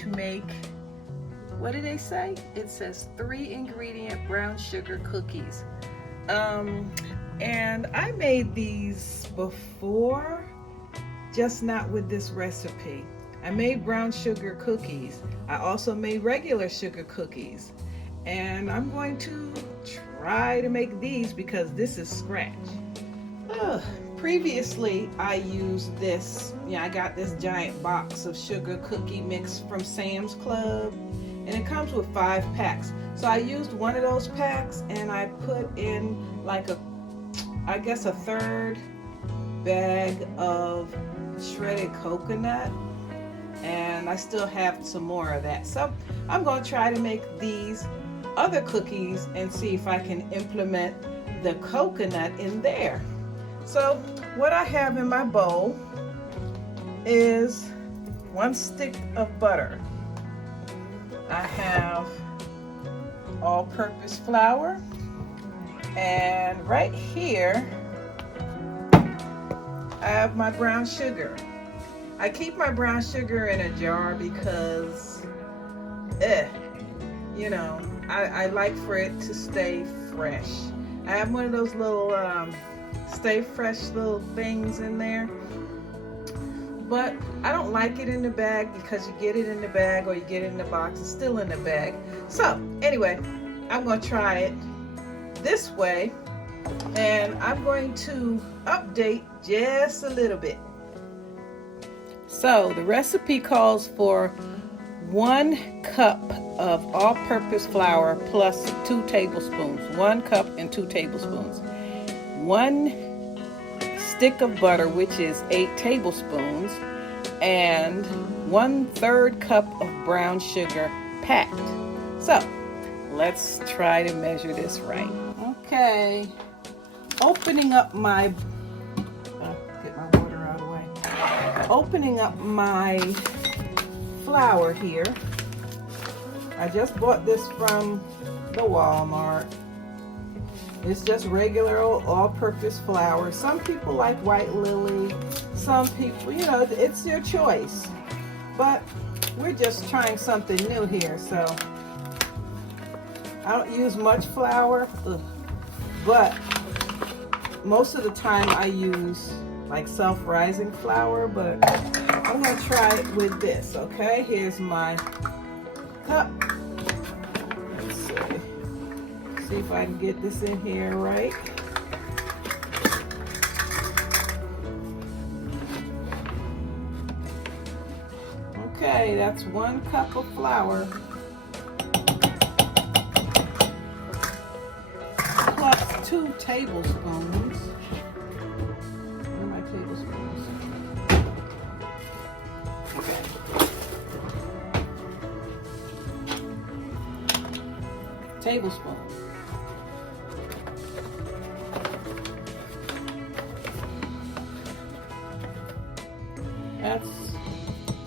to make, what did they say? It says 3-ingredient brown sugar cookies. And I made these before, just not with this recipe. I made brown sugar cookies. I also made regular sugar cookies. And I'm going to try to make these because this is scratch. Previously, I used this. I got this giant box of sugar cookie mix from Sam's Club, and it comes with 5 packs. So I used one of those packs and I put in like I guess a 1/3 bag of shredded coconut, and I still have some more of that. So I'm going to try to make these other cookies and see if I can implement the coconut in there. So what I have in my bowl is 1 stick of butter. I have all-purpose flour, and right here I have my brown sugar. I keep my brown sugar in a jar because I like for it to stay fresh. I have one of those little stay fresh little things in there, but I don't like it in the bag because you get it in the bag or you get it in the box, it's still in the bag. So anyway, I'm going to try it this way, and I'm going to update just a little bit. So the recipe calls for 1 cup of all-purpose flour plus 2 tablespoons. 1 cup and 2 tablespoons. 1 stick of butter, which is 8 tablespoons, and 1/3 cup of brown sugar packed. So let's try to measure this right. Okay, opening up my get my water out of the way. Opening up my flour here. I just bought this from the Walmart. It's just regular old all-purpose flour. Some people like White Lily. Some people, it's your choice. But we're just trying something new here, so I don't use much flour, but most of the time I use like self-rising flour, but I'm gonna try it with this, okay? Here's my cup. Let's see if I can get this in here right. Okay, that's 1 cup of flour plus 2 tablespoons. Where are my tablespoons? Okay. Tablespoon. That's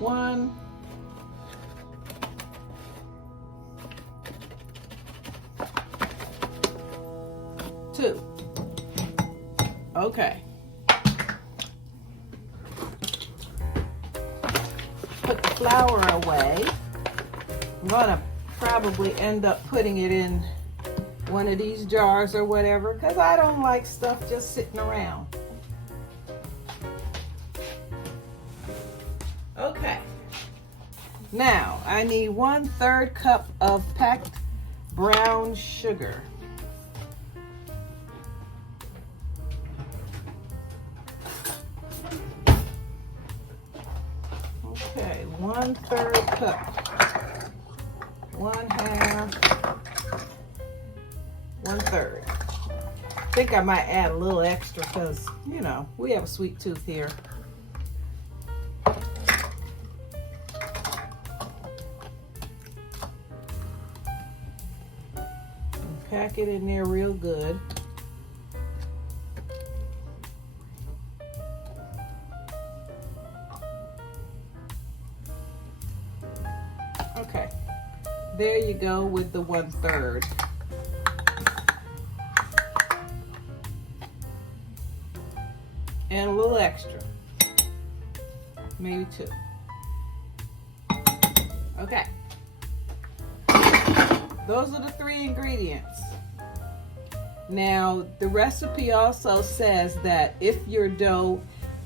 1. 2. Okay. Put the flour away. I'm gonna probably end up putting it in one of these jars or whatever, because I don't like stuff just sitting around. Okay. Now I need 1/3 cup of packed brown sugar. Okay, 1/3 cup. 1/2. 1/3. I think I might add a little extra because, we have a sweet tooth here. Pack it in there real good. Okay, there you go with the 1/3. And a little extra, maybe 2. Okay. Those are the 3 ingredients. Now, the recipe also says that if your dough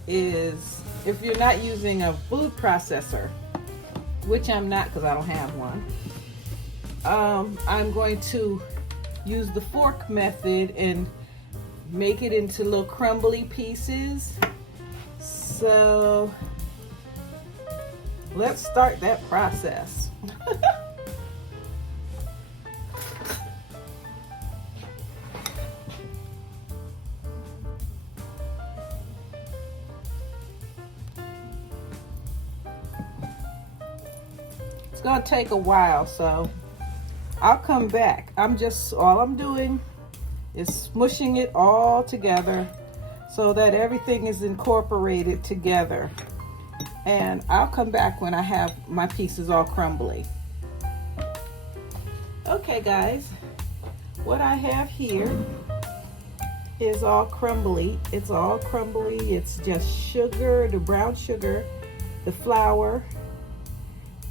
if you're not using a food processor, which I'm not because I don't have one, I'm going to use the fork method and make it into little crumbly pieces. So let's start that process. It's gonna take a while, so I'll come back. All I'm doing is smushing it all together so that everything is incorporated together. And I'll come back when I have my pieces all crumbly. Okay guys, what I have here is all crumbly. It's all crumbly. It's just sugar, the brown sugar, the flour,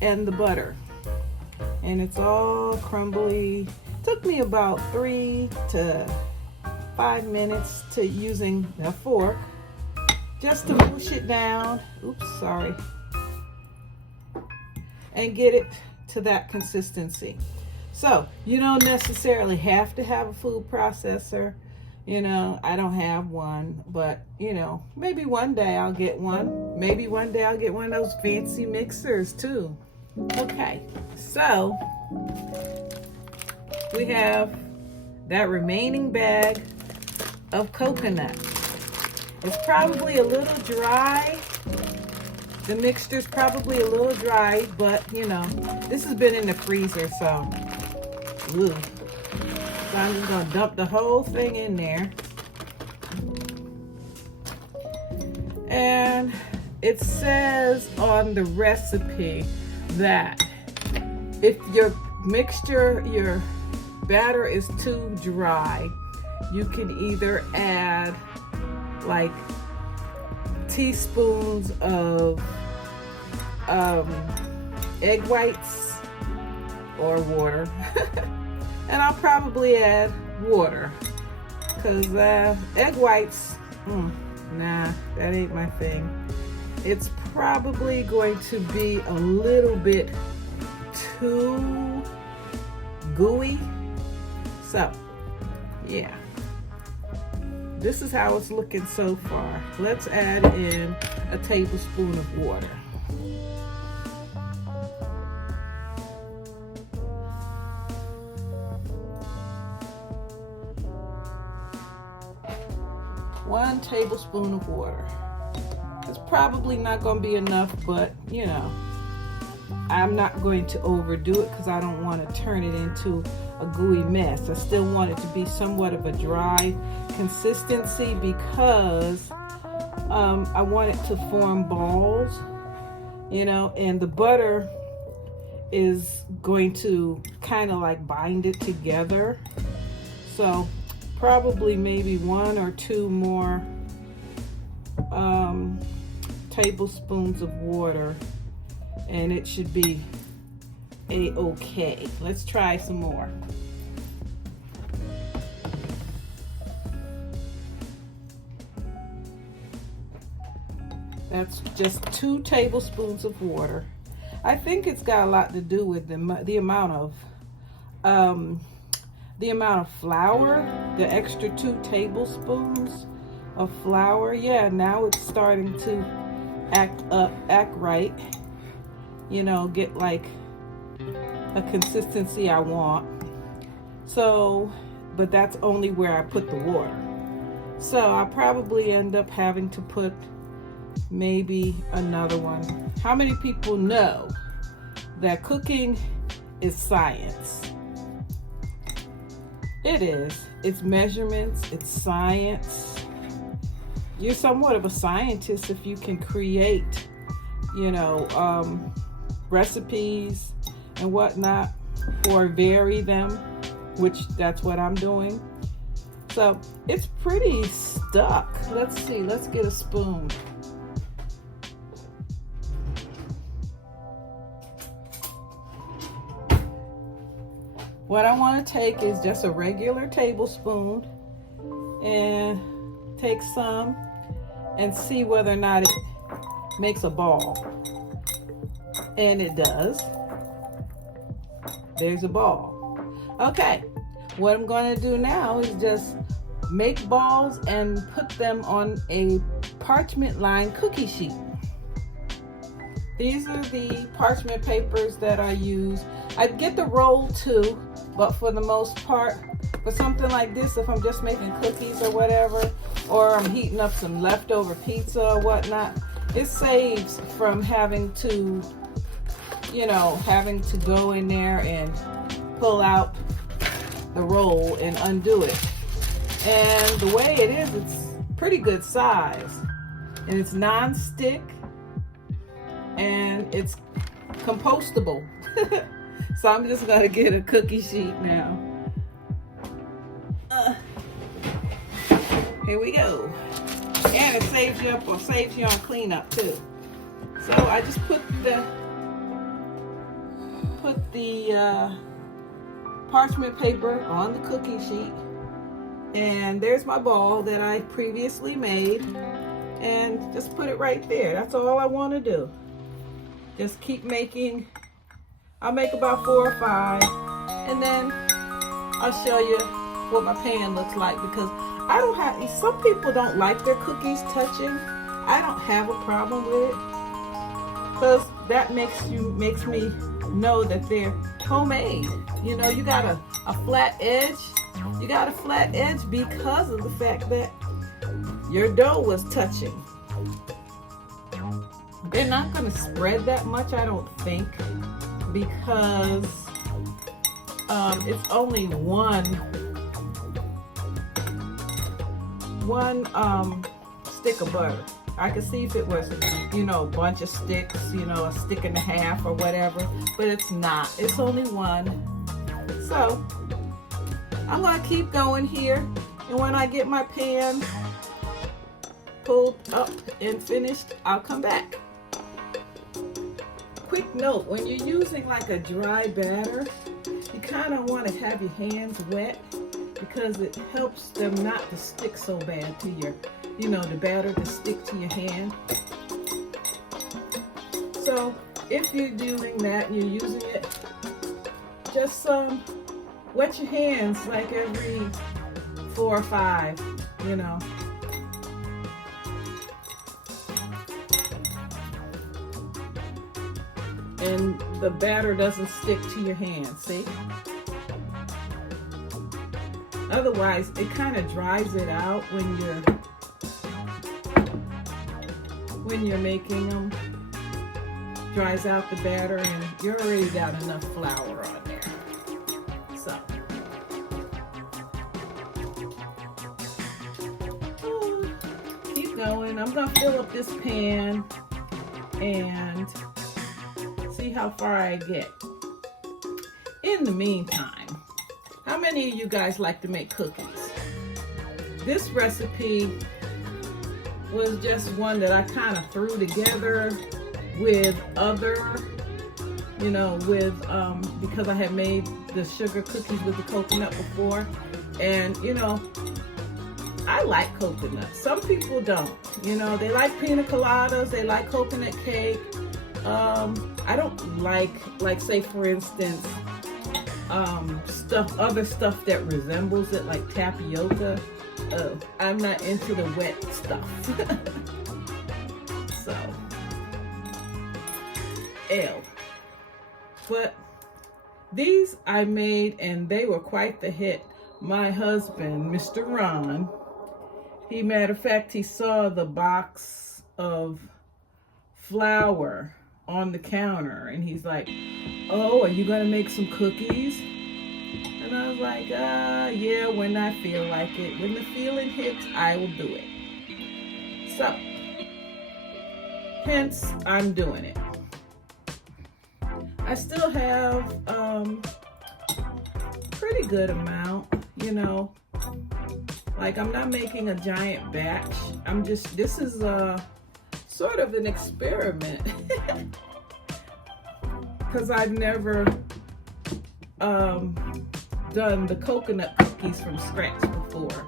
and the butter. And it's all crumbly. Took me about 3 to 5 minutes to using a fork just to mush it down. Oops, sorry. And get it to that consistency. So you don't necessarily have to have a food processor. You know, I don't have one, but you know, maybe one day I'll get one. Maybe one day I'll get one of those fancy mixers too. Okay, so we have that remaining bag of coconut. It's probably a little dry. The mixture's probably a little dry, but you know, this has been in the freezer, so ooh. So I'm just gonna dump the whole thing in there. And it says on the recipe that if your mixture, your batter is too dry, you can either add like teaspoons of egg whites or water. And I'll probably add water because egg whites, nah, that ain't my thing. It's probably going to be a little bit too gooey. So, yeah. This is how it's looking so far. Let's add in a tablespoon of water. One tablespoon of water. It's probably not going to be enough, but you know, I'm not going to overdo it because I don't want to turn it into a gooey mess. I still want it to be somewhat of a dry consistency because I want it to form balls, you know, and the butter is going to kind of like bind it together. So probably maybe 1 or 2 more tablespoons of water and it should be a-okay. Let's try some more. That's just 2 tablespoons of water. I think it's got a lot to do with the amount of flour, the extra 2 tablespoons of flour. Yeah, now it's starting to act right. You know, get like a consistency I want. So, but that's only where I put the water. So I'll probably end up having to put maybe another one. How many people know that cooking is science? It is. It's measurements, it's science. You're somewhat of a scientist if you can create, you know, recipes and whatnot, or vary them, which that's what I'm doing. So it's pretty stuck. Let's see, let's get a spoon. What I want to take is just a regular tablespoon and take some and see whether or not it makes a ball. And it does. There's a ball. Okay, what I'm going to do now is just make balls and put them on a parchment lined cookie sheet. These are the parchment papers that I use. I get the roll too, but for the most part, for something like this, if I'm just making cookies or whatever, or I'm heating up some leftover pizza or whatnot, it saves from having to, having to go in there and pull out the roll and undo it. And the way it is, it's pretty good size. And it's non-stick. And it's compostable. So I'm just gonna get a cookie sheet now. Here we go. And it saves you on cleanup too. So I just put the parchment paper on the cookie sheet. And there's my ball that I previously made. And just put it right there. That's all I want to do. Just keep making. I'll make about 4 or 5, and then I'll show you what my pan looks like, because I don't have, some people don't like their cookies touching. I don't have a problem with it, because that makes me know that they're homemade. You got a flat edge. You got a flat edge because of the fact that your dough was touching. They're not going to spread that much, I don't think, because it's only one stick of butter. I could see if it was, a bunch of sticks, a stick and a half or whatever, but it's not. It's only one. So I'm going to keep going here, and when I get my pan pulled up and finished, I'll come back. Quick note, when you're using like a dry batter, you kind of want to have your hands wet, because it helps them not to stick so bad to your, the batter to stick to your hand. So if you're doing that and you're using it, just wet your hands like every 4 or 5, And the batter doesn't stick to your hands, see? Otherwise, it kind of dries it out when you're making them. Dries out the batter, and you already got enough flour on there. So, keep going. I'm gonna fill up this pan and see how far I get. In the meantime, how many of you guys like to make cookies? This recipe was just one that I kind of threw together with other, because I had made the sugar cookies with the coconut before. And, I like coconut. Some people don't. They like pina coladas, they like coconut cake. I don't like say for instance, other stuff that resembles it, like tapioca. I'm not into the wet stuff. So, but these I made, and they were quite the hit. My husband, Mr. Ron, matter of fact, he saw the box of flour on the counter, and he's like, "Oh, are you gonna make some cookies?" And I was like, yeah, when I feel like it. When the feeling hits, I will do it. So, hence, I'm doing it. I still have pretty good amount, Like, I'm not making a giant batch. This is sort of an experiment. Because I've never done the coconut cookies from scratch before.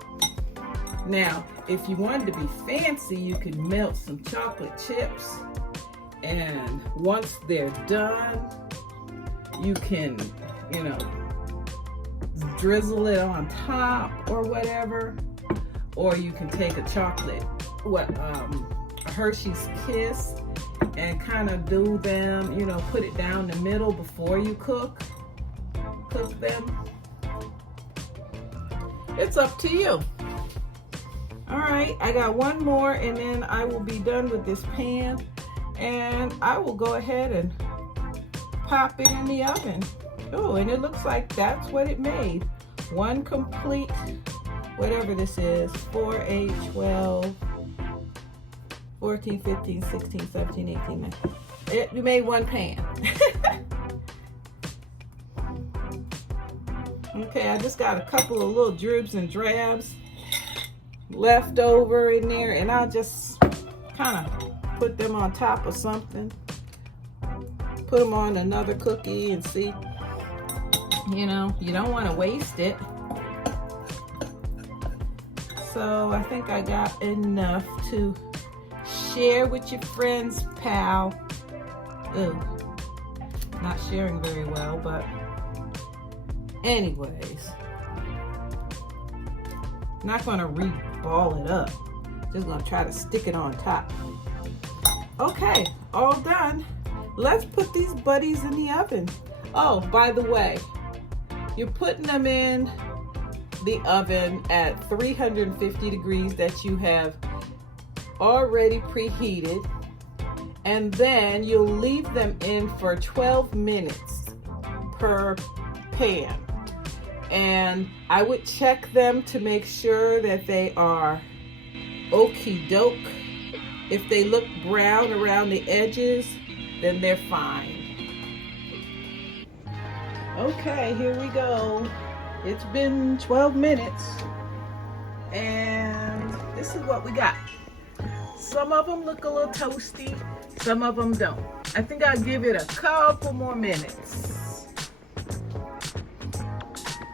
Now, if you wanted to be fancy, you could melt some chocolate chips, and once they're done, you can, you know, drizzle it on top or whatever. Or you can take a chocolate, Hershey's Kiss, and kind of do them, you know, put it down the middle before you cook them. It's up to you. All right, I got one more and then I will be done with this pan, and I will go ahead and pop it in the oven. Oh, and it looks like that's what it made. One complete, whatever this is, 4, 8, 12, 14, 15, 16, 17, 18, 19. You made one pan. Okay, I just got a couple of little dribs and drabs left over in there, and I'll just kind of put them on top of something. Put them on another cookie and see. You know, you don't want to waste it. So I think I got enough to share with your friends, pal. Ooh, not sharing very well, but anyways. Not gonna re-ball it up. Just gonna try to stick it on top. Okay, all done. Let's put these buddies in the oven. Oh, by the way, you're putting them in the oven at 350 degrees that you have already preheated, and then you'll leave them in for 12 minutes per pan. And I would check them to make sure that they are okie doke. If they look brown around the edges, then they're fine. Okay, here we go. It's been 12 minutes, and this is what we got. Some of them look a little toasty, some of them don't. I think I'll give it a couple more minutes.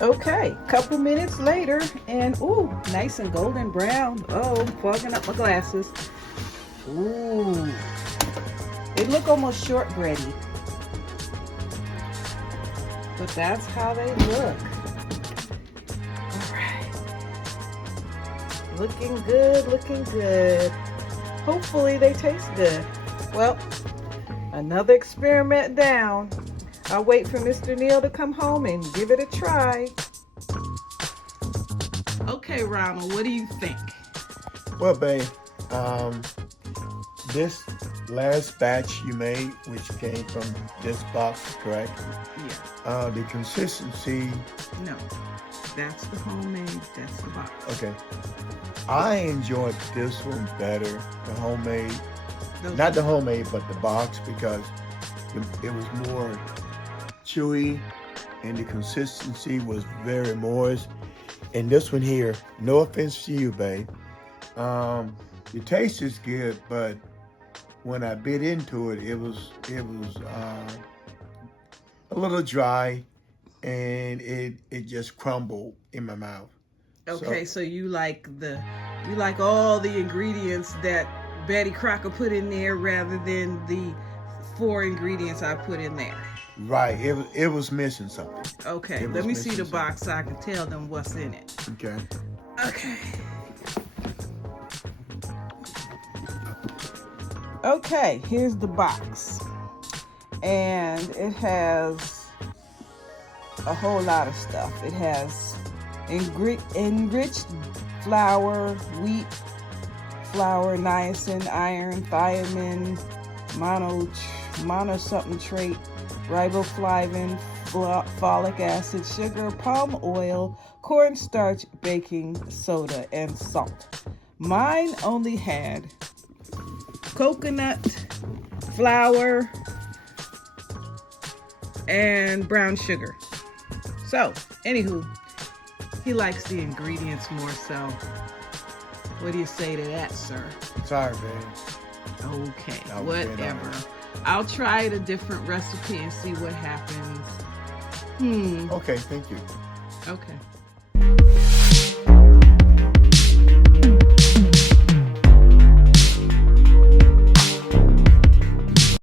Okay, couple minutes later, and ooh, nice and golden brown. Oh, fogging up my glasses. Ooh, they look almost shortbready, but that's how they look. All right, looking good, looking good. Hopefully they taste good. Well, another experiment down. I'll wait for Mr. Neil to come home and give it a try. Okay, Ronald, what do you think? Well, babe, this last batch you made, which came from this box, correct? Yeah. The consistency. No, that's the homemade, that's the box. Okay. I enjoyed this one better, the homemade. Not the homemade, but the box, because it was more chewy and the consistency was very moist. And this one here, no offense to you, babe, the taste is good, but when I bit into it, it was a little dry, and it just crumbled in my mouth. Okay, so you like all the ingredients that Betty Crocker put in there rather than the 4 ingredients I put in there. Right, it was missing something. Okay, let me see the box so I can tell them what's in it. Okay. Okay. Okay, here's the box. And it has a whole lot of stuff. It has enriched flour, wheat flour, niacin, iron, thiamine, mono something trait, riboflavin, folic acid, sugar, palm oil, cornstarch, baking soda, and salt. Mine only had coconut, flour, and brown sugar. So, anywho, he likes the ingredients more, so what do you say to that, sir? Sorry, babe. Okay, whatever. I'll try a different recipe and see what happens. Okay, thank you. Okay.